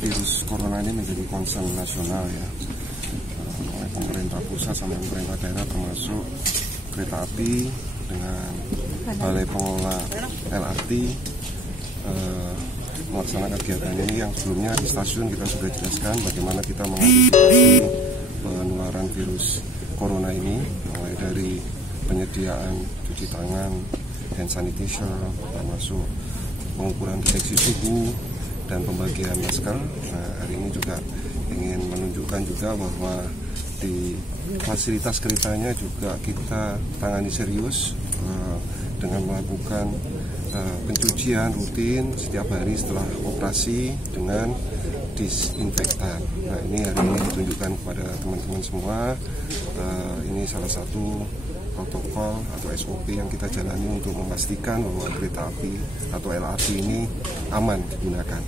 virus corona ini menjadi concern nasional ya, oleh pemerintah pusat sampai pemerintah daerah, termasuk kereta api dengan balai pengelola LRT melaksanakan kegiatan ini. Yang sebelumnya di stasiun kita sudah jelaskan bagaimana kita mengantisipasi penularan virus corona ini, mulai dari penyediaan cuci tangan, hand sanitizer, termasuk pengukuran deteksi suhu dan pembagian masker. Nah, hari ini juga ingin menunjukkan juga bahwa di fasilitas keretanya juga kita tangani serius dengan melakukan pencucian rutin setiap hari setelah operasi dengan disinfektan. Nah, ini hari ini ditunjukkan kepada teman-teman semua. Ini salah satu protokol atau SOP yang kita jalani untuk memastikan bahwa kereta api atau LRT ini aman digunakan.